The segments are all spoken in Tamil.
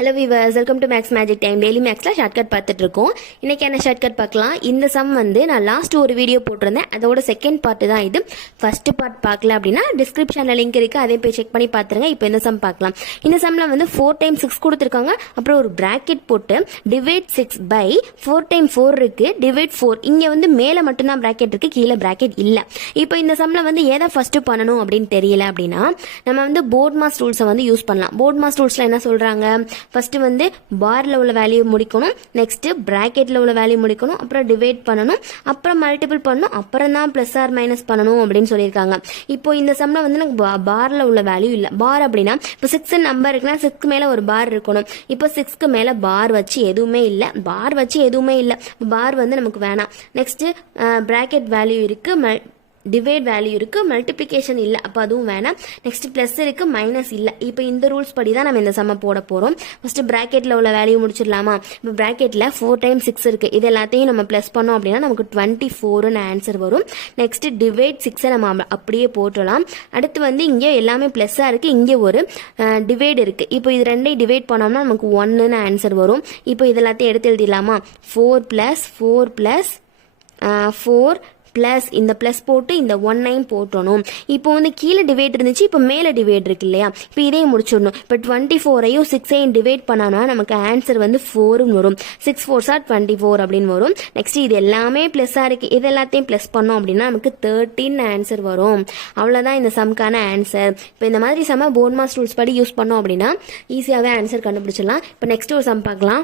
Hello viewers, welcome to maths magic time. Daily மேக்ஸில் ஷார்ட்கட் பார்த்துட்டு இருக்கோம். இன்றைக்கி என்ன ஷார்ட்கட் பார்க்கலாம். இந்த சம் வந்து நான் லாஸ்ட் ஒரு வீடியோ போட்டிருந்தேன், அதோட செகண்ட் பார்ட்டு தான் இது. ஃபர்ஸ்ட் பார்ட் பார்க்கல அப்படின்னா டிஸ்கிரிப்ஷனில் லிங்க் இருக்குது, அதே போய் செக் பண்ணி பார்த்துருங்க. இப்போ இந்த சம் பார்க்கலாம். இந்த சம்மில் வந்து 4 × 6 கொடுத்துருக்காங்க. அப்புறம் ஒரு ப்ராக்கெட் போட்டு டிவைட் 6 பை 4 × 4 இருக்குது, டிவைட் 4. இங்கே வந்து மேலே மட்டும்தான் ப்ராக்கெட் இருக்குது, கீழே ப்ராக்கெட் இல்லை. இப்போ இந்த சம்மில் வந்து எதை ஃபஸ்ட்டு பண்ணணும் அப்படின்னு தெரியல அப்படின்னா நம்ம வந்து போர்ட் மாஸ் ரூல்ஸை வந்து யூஸ் பண்ணலாம். போர்ட் மாஸ் ரூல்ஸில் என்ன சொல்கிறாங்க, ஃபர்ஸ்ட் வந்து பார்ல உள்ள வேல்யூ முடிக்கணும், நெக்ஸ்ட் பிராக்கெட்ல உள்ள வேல்யூ முடிக்கணும், அப்புறம் டிவைட் பண்ணணும், அப்புறம் மல்டிபிள் பண்ணணும், அப்புறம் தான் பிளஸ் ஆர் மைனஸ் பண்ணணும் அப்படின்னு சொல்லியிருக்காங்க. இப்போ இந்த சம்ல வந்து எனக்கு பார்ல உள்ள வேல்யூ இல்லை. பார் அப்படின்னா இப்போ 6 நம்பர் இருக்குன்னா 6க்கு மேல ஒரு பார் இருக்கணும். இப்போ 6க்கு மேல பார் வச்சு எதுவுமே இல்லை, பார் வந்து நமக்கு வேணாம். நெக்ஸ்ட் பிராக்கெட் வேல்யூ இருக்கு, டிவைட் வேல்யூ இருக்கு, மல்டிப்ளிகேஷன் இல்லை, அப்போ அதுவும் வேணாம். நெக்ஸ்ட் பிளஸ் இருக்கு, மைனஸ் இல்லை. இப்போ இந்த ரூல்ஸ் படி தான் நம்ம இந்த சம்ம போட போறோம். ஃபர்ஸ்ட் பிராக்கெட்ல உள்ள வேல்யூ முடிச்சிடலாமா. இப்போ பிராக்கெட்ல 4 × 6 இருக்கு, இது எல்லாத்தையும் நம்ம பிளஸ் பண்ணோம் அப்படின்னா நமக்கு 24ன்னு ஆன்சர் வரும். நெக்ஸ்ட் டிவைட் 6 நம்ம அப்படியே போட்டுடலாம். அடுத்து வந்து இங்கே எல்லாமே பிளஸ்ஸா இருக்கு, இங்கே ஒரு டிவைட் இருக்கு. இப்போ இது ரெண்டையும் டிவைட் பண்ணோம்னா நமக்கு 1ன்னு ஆன்சர் வரும். இப்போ இது எல்லாத்தையும் எடுத்து எழுதிடலாமா. 4 + 4 + 4 பிளஸ் இந்த பிளஸ் போட்டு இந்த 1 போட்டணும். இப்போ வந்து கீழே டிவைட் இருந்துச்சு, இப்போ மேலே டிவைட் இருக்கு இல்லையா. இப்போ இதையும் முடிச்சிடணும். இப்போ 24ஐயும் 6ஐயும் டிவைட் பண்ணானா நமக்கு ஆன்சர் வந்து 4ன்னு வரும். 6 4s are 24 அப்படின்னு வரும். நெக்ஸ்ட் இது எல்லாமே பிளஸ்ஸா இருக்கு, இது எல்லாத்தையும் பிளஸ் பண்ணோம் அப்படின்னா நமக்கு 13 ஆன்சர் வரும். அவ்வளோதான் இந்த சம்க்கான ஆன்சர். இப்போ இந்த மாதிரி சம போர்ட் மாஸ் ரூல்ஸ் படி யூஸ் பண்ணோம் அப்படின்னா ஈஸியாகவே ஆன்சர் கண்டுபிடிச்சிடலாம். இப்போ நெக்ஸ்ட் ஒரு சம் பார்க்கலாம்.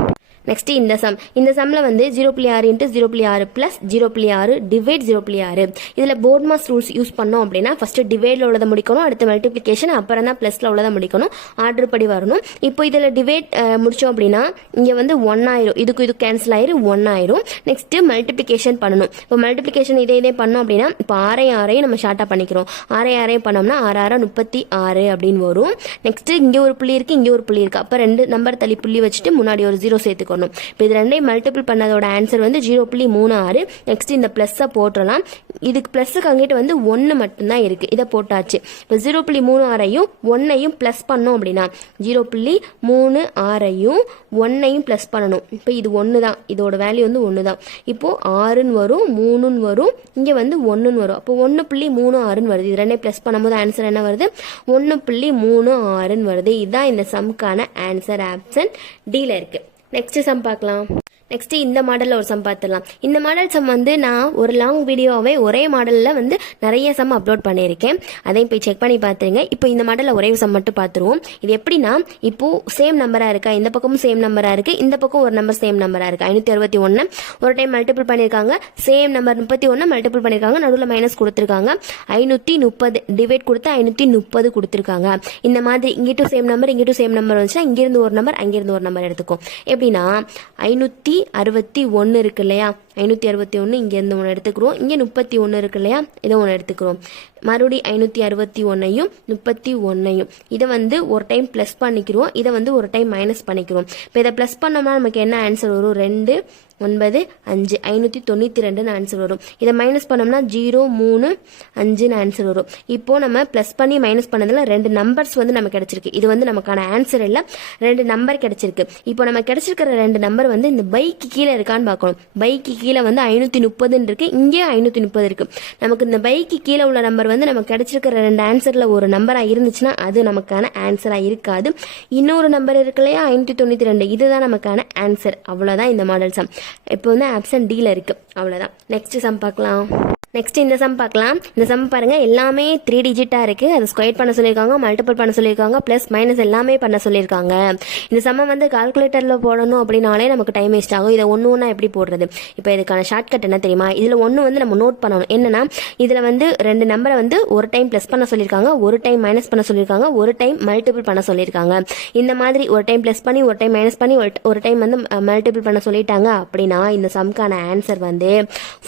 நெக்ஸ்ட் இந்த சம்ல வந்து 0.6 × 0.6 + 0.6 டிவைட் 0.6. இதுல போர்ட் மாஸ் ரூல்ஸ் யூஸ் பண்ணோம் அப்படின்னா ஃபர்ஸ்ட் டிவைட்ல உள்ளதை முடிக்கணும், அடுத்து மல்டிபிளிகேஷன், அப்புறம் தான் பிளஸ்ல உள்ளதை முடிக்கணும். ஆர்டர் படி வரணும். இப்போ இதுல டிவைட் முடிச்சோம் அப்படின்னா இங்க வந்து 1 ஆயிரும், இது கேன்சல் ஆயிரும், 1 ஆயிரும். நெக்ஸ்ட் மல்டிபிளிகேஷன் பண்ணணும். இப்போ மல்டிபிளிகேஷன் இதே பண்ணோம் அப்படின்னா இப்போ 6 நம்ம ஷார்ட்டா பண்ணிக்கிறோம். 6 பண்ணோம்னா 6 36 அப்படின்னு வரும். நெக்ஸ்ட் இங்க ஒரு புள்ளி இருக்கு, இங்க ஒரு புள்ளி இருக்கு, அப்ப 2 நம்பர் தள்ளி புள்ளி வச்சுட்டு முன்னாடி ஒரு 0 சேர்த்துக்கணும். இப்போ இது ரெண்டையும் மல்டிபிள் பண்ணதோட ஆன்சர் வந்து 0.36. நெக்ஸ்ட் இந்த பிளஸ் போட்டுடலாம். இதுக்கு பிளஸ்க்கு அங்கிட்டு வந்து 1 மட்டும்தான் இருக்கு, இதை போட்டாச்சு. இப்போ 0.36ஐயும் 1ஐயும் பிளஸ் பண்ணோம் அப்படின்னா 0.36ஐயும் 1ஐயும் பிளஸ் பண்ணணும். இப்போ இது 1 தான், இதோட வேல்யூ வந்து 1 தான். இப்போ 6ன்னு வரும், 3ன்னு வரும், இங்க வந்து 1ன்னு வரும். அப்போ 1.36ன்னு வருது. இது ரெண்டையும் பிளஸ் பண்ணும்போது ஆன்சர் என்ன வருது, 1.36ன்னு வருது. இதுதான் இந்த சம்க்கான ஆன்சர். ஆப்ஷன் டில இருக்கு. நெக்ஸ்ட் சம் பார்க்கலாம். நெக்ஸ்ட் இந்த மாடலில் ஒரு சம் பார்த்துடலாம். இந்த மாடல் சம் வந்து நான் ஒரு லாங் வீடியோவே ஒரே மாடலில் வந்து நிறைய சம் அப்லோட் பண்ணியிருக்கேன், அதையும் போய் செக் பண்ணி பார்த்துருங்க. இப்போ இந்த மாடலில் ஒரே சம் மட்டும் பார்த்துருவோம். இது எப்படின்னா இப்போ சேம் நம்பராக இருக்கா, இந்த பக்கமும் சேம் நம்பராக இருக்கு, இந்த பக்கம் ஒரு நம்பர் சேம் நம்பராக இருக்கு. 561 ஒரு டைம் மல்டிபிள் பண்ணியிருக்காங்க, சேம் நம்பர் 31 மல்டிபிள் பண்ணியிருக்காங்க, நடுவில் மைனஸ் கொடுத்துருக்காங்க. 530 டிவைட் கொடுத்து 530 கொடுத்துருக்காங்க. இந்த மாதிரி இங்கிட்டும் சேம் நம்பர் இங்கிட்டும் சேம் நம்பர் வந்துச்சுன்னா இங்கிருந்து ஒரு நம்பர் அங்கிருந்து ஒரு நம்பர் எடுத்துக்கும். எப்படின்னா 561 இருக்கு இல்லையா, 561 இங்க இருந்து ஒன்று எடுத்துக்கிறோம், இங்க 31 இருக்கு இல்லையா, இதை ஒன்று எடுத்துக்கிறோம். மறுபடி 561ஐயும் 31ஐயும் இதை வந்து ஒரு டைம் பிளஸ் பண்ணிக்கிறோம், இதை வந்து ஒரு டைம் மைனஸ் பண்ணிக்கிறோம். இப்போ இதை பிளஸ் பண்ணோம்னா நமக்கு என்ன ஆன்சர் வரும், 2 9 5 592 ஆன்சர் வரும். இதை மைனஸ் பண்ணோம்னா 0 3 5 ஆன்சர் வரும். இப்போ நம்ம பிளஸ் பண்ணி மைனஸ் பண்ணதுல 2 நம்பர்ஸ் வந்து நமக்கு கிடைச்சிருக்கு. இது வந்து நமக்கான ஆன்சர் இல்ல, 2 நம்பர் கிடைச்சிருக்கு. இப்போ நம்ம கிடைச்சிருக்கிற 2 நம்பர் வந்து இந்த பைக்கு கீழே இருக்கான்னு பார்க்கணும். பைக்கு கீழே வந்து 530 இருக்கு, இங்கே 530 இருக்கு. நமக்கு இந்த பைக்கு கீழே உள்ள நம்பர் வந்து நமக்கு கிடைச்சிருக்கிற 2 ஆன்சர்ல ஒரு நம்பரா இருந்துச்சுன்னா அது நமக்கான ஆன்சரா இருக்காது. இன்னொரு நம்பர் இருக்கு இல்லையா 592, இதுதான் நமக்கான ஆன்சர். அவ்வளவுதான் இந்த மாடல் சம். இப்போ வந்து ஆப்ஷன் டில இருக்கு. அவ்வளவுதான். நெக்ஸ்ட் சம் பார்க்கலாம். நெக்ஸ்ட் இந்த சம் பார்க்கலாம். இந்த சம் பாருங்க, எல்லாமே 3 டிஜிட்டா இருக்கு. அதை ஸ்கொயர் பண்ண சொல்லியிருக்காங்க, மல்டிபிள் பண்ண சொல்லியிருக்காங்க, பிளஸ் மைனஸ் எல்லாமே பண்ண சொல்லியிருக்காங்க. இந்த சம்ம வந்து கால்குலேட்டர்ல போடணும் அப்படின்னாலே நமக்கு டைம் வேஸ்ட் ஆகும். இதை ஒன்று எப்படி போடுறது. இப்போ இதுக்கான ஷார்ட்கட் என்ன தெரியுமா, இதுல ஒன்று வந்து நம்ம நோட் பண்ணணும். என்னன்னா இதுல வந்து 2 நம்பரை வந்து ஒரு டைம் பிளஸ் பண்ண சொல்லியிருக்காங்க, ஒரு டைம் மைனஸ் பண்ண சொல்லியிருக்காங்க, ஒரு டைம் மல்டிபிள் பண்ண சொல்லியிருக்காங்க. இந்த மாதிரி ஒரு டைம் பிளஸ் பண்ணி ஒரு டைம் மைனஸ் பண்ணி ஒரு டைம் வந்து மல்டிபிள் பண்ண சொல்லிட்டாங்க அப்படின்னா இந்த சம்க்கான ஆன்சர் வந்து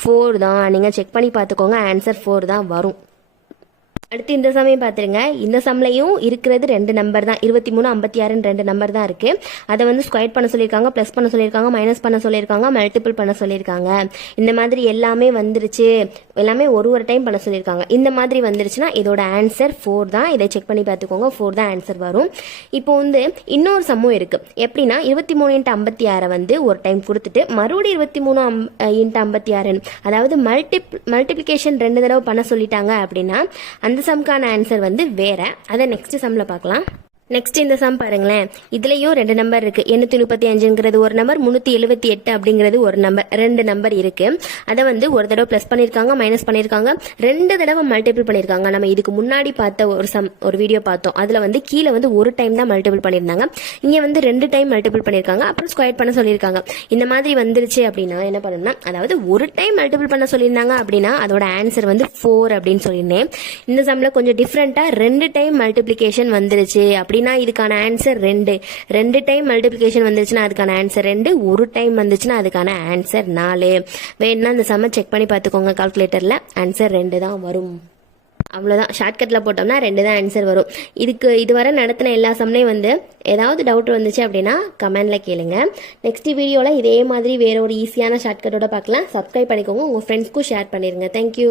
4 தான். நீங்க செக் பண்ணி பார்த்துக்கோங்க, ஆன்சர் 4 தான் வரும். அடுத்து இந்த சமயம் பார்த்துருங்க. இந்த சம்லையும் இருக்கிறது 2 நம்பர் தான், 23 56 2 நம்பர் தான் இருக்கு. அதை வந்து ஸ்கொயர் பண்ண சொல்லியிருக்காங்க, ப்ளஸ் பண்ண சொல்லியிருக்காங்க, மைனஸ் பண்ண சொல்லியிருக்காங்க, மல்டிபிள் பண்ண சொல்லியிருக்காங்க. இந்த மாதிரி எல்லாமே வந்துருச்சு, எல்லாமே ஒரு டைம் பண்ண சொல்லியிருக்காங்க. இந்த மாதிரி வந்துருச்சுன்னா இதோட ஆன்சர் 4 தான். இதை செக் பண்ணி பார்த்துக்கோங்க, 4 தான் ஆன்சர் வரும். இப்போ வந்து இன்னொரு சம்மும் இருக்கு. எப்படின்னா 23 × 56 வந்து ஒரு டைம் கொடுத்துட்டு மறுபடியும் 23 × 56, அதாவது மல்டிப்ளிகேஷன் 2 தடவை பண்ண சொல்லிட்டாங்க அப்படின்னா அந்த சம்க்கான ஆன்சர் வந்து வேற. அதை நெக்ஸ்ட் சம்ல பார்க்கலாம். நெக்ஸ்ட் இந்த சம் பாருங்களேன். இதுலயும் 2 நம்பர் இருக்கு. 835ங்கிறது ஒரு நம்பர், 378 அப்படிங்கிறது ஒரு நம்பர், 2 நம்பர் இருக்கு. அதை வந்து ஒரு தடவை பிளஸ் பண்ணிருக்காங்க, மைனஸ் பண்ணிருக்காங்க, 2 தடவை மல்டிபிள் பண்ணிருக்காங்க. நம்ம இதுக்கு முன்னாடி பார்த்த ஒரு வீடியோ பார்த்தோம். அதுல வந்து கீழே வந்து ஒரு டைம் தான் மல்டிபிள் பண்ணிருந்தாங்க, இங்க வந்து 2 டைம் மல்டிபிள் பண்ணிருக்காங்க, அப்புறம் ஸ்கொயர் பண்ண சொல்லியிருக்காங்க. இந்த மாதிரி வந்துருச்சு அப்படின்னா என்ன பண்ணணும்னா, அதாவது ஒரு டைம் மல்டிபிள் பண்ண சொல்லியிருந்தாங்க அப்படின்னா அதோட ஆன்சர் வந்து 4 அப்படின்னு சொல்லியிருந்தேன். இந்த சம்ல கொஞ்சம் டிஃப்ரெண்டா 2 டைம் மல்டிபிளிகேஷன் வந்துருச்சு அப்படின்னா இதுக்கான ஆன்சர் 2 டைம் மல்டிபிளிகேஷன் வந்துச்சுன்னா அதுக்கான ஆன்சர் 2, ஒரு டைம் வந்துச்சுன்னா அதுக்கான ஆன்சர் 4. வேணும்னா இந்த சம்ம செக் பண்ணி பார்த்துக்கோங்க, கால்குலேட்டர்ல ஆன்சர் 2 தான் வரும். அவ்வளோதான், ஷார்ட்கட்டில் போட்டோம்னா 2 தான் ஆன்சர் வரும். இதுவரை நடத்தின எல்லா சம்லையும் வந்து ஏதாவது டவுட் வந்துச்சு அப்படின்னா கமெண்ட்ல கேளுங்க. நெக்ஸ்ட் வீடியோவில் இதே மாதிரி வேற ஒரு ஈஸியான ஷார்ட்கட்டோட பார்க்கலாம். சப்ஸ்கிரைப் பண்ணிக்கோங்க, உங்கள் ஃப்ரெண்ட்ஸ்க்கும் ஷேர் பண்ணிடுங்க. தேங்க்யூ.